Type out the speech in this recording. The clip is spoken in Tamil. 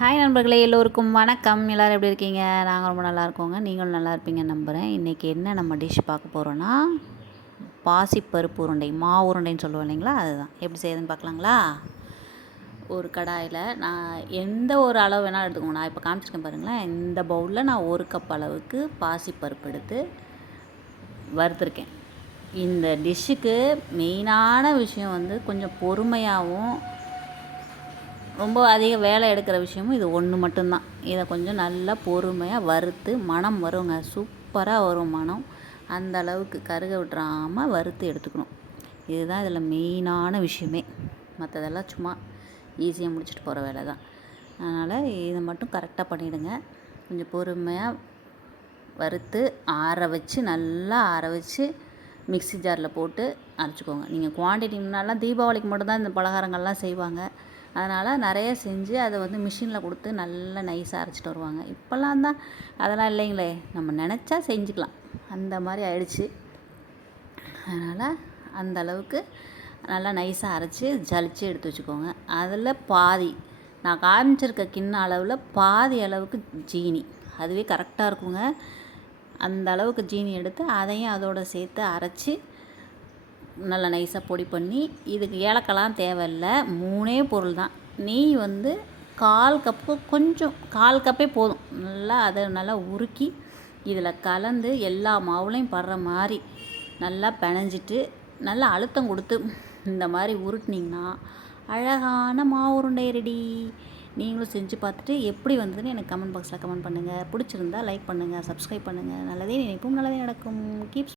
ஹாய் நண்பர்களே, எல்லோருக்கும் வணக்கம். எல்லோரும் எப்படி இருக்கீங்க? நாங்கள் ரொம்ப நல்லா இருக்கோங்க. நீங்களும் நல்லா இருப்பீங்கன்னு நம்புகிறேன். இன்றைக்கி என்ன நம்ம டிஷ் பார்க்க போகிறோன்னா, பாசிப்பருப்பு உருண்டை, மாவு உருண்டைன்னு சொல்லுவோம் இல்லைங்களா, அதுதான். எப்படி செய்யுதுன்னு பார்க்கலாங்களா? ஒரு கடாயில் நான் எந்த ஒரு அளவு வேணாலும் எடுத்துக்கோங்க. நான் இப்போ காமிச்சிருக்கேன் பாருங்களேன். இந்த பவுலில் நான் 1 கப் அளவுக்கு பாசிப்பருப்பு எடுத்து வறுத்துருக்கேன். இந்த டிஷ்ஷுக்கு மெயினான விஷயம் வந்து கொஞ்சம் பொறுமையாகவும் ரொம்ப அதிக வேலை எடுக்கிற விஷயமும் இது ஒன்று மட்டும்தான். இதை கொஞ்சம் நல்லா பொறுமையாக வறுத்து மணம் வருங்க, சூப்பராக வரும் மணம். அந்த அளவுக்கு கருக விட்டுறாமல் வறுத்து எடுத்துக்கணும். இதுதான் இதில் மெயினான விஷயமே. மற்றதெல்லாம் சும்மா ஈஸியாக முடிச்சுட்டு போகிற வேலை தான். அதனால் இதை மட்டும் கரெக்டாக பண்ணிவிடுங்க. கொஞ்சம் பொறுமையாக வறுத்து நல்லா ஆற வச்சு மிக்ஸி ஜாரில் போட்டு அரைச்சிக்கோங்க. நீங்கள் குவான்டிட்டி முன்னாலாம் தீபாவளிக்கு மட்டும்தான் இந்த பலகாரங்கள்லாம் செய்வாங்க. அதனால் நிறைய செஞ்சு அதை வந்து மிஷினில் கொடுத்து நல்லா நைஸாக அரைச்சிட்டு வருவாங்க. இப்போல்லாம் தான் அதெல்லாம் இல்லைங்களே, நம்ம நினச்சா செஞ்சுக்கலாம். அந்த மாதிரி ஆயிடுச்சு. அதனால் அந்த அளவுக்கு நல்லா நைஸாக அரைச்சி ஜலிச்சு எடுத்து வச்சுக்கோங்க. அதில் பாதி நான் காமிச்சிருக்க கிண்ண அளவில் பாதி அளவுக்கு ஜீனி, அதுவே கரெக்டாக இருக்குங்க. அந்த அளவுக்கு ஜீனி எடுத்து அதையும் அதோடு சேர்த்து அரைச்சி நல்லா நைஸாக பொடி பண்ணி, இதுக்கு ஏலக்காய்லாம் தேவையில்லை. 3 பொருள் தான். நெய் வந்து 1/4 கப்பு, கொஞ்சம் 1/4 கப்பே போதும். அதை நல்லா உருக்கி இதில் கலந்து எல்லா மாவுலையும் படுற மாதிரி நல்லா பிணைஞ்சிட்டு நல்லா அழுத்தம் கொடுத்து இந்த மாதிரி உருட்டினீங்கன்னா அழகான மாவு உருண்டை ரெடி. நீங்களும் செஞ்சு பார்த்துட்டு எப்படி வந்ததுன்னு எனக்கு கமெண்ட் பாக்ஸில் கமெண்ட் பண்ணுங்கள். பிடிச்சிருந்தா லைக் பண்ணுங்கள், சப்ஸ்கிரைப் பண்ணுங்கள். நல்லதே நினைப்போம், நல்லதே நடக்கும். கீப்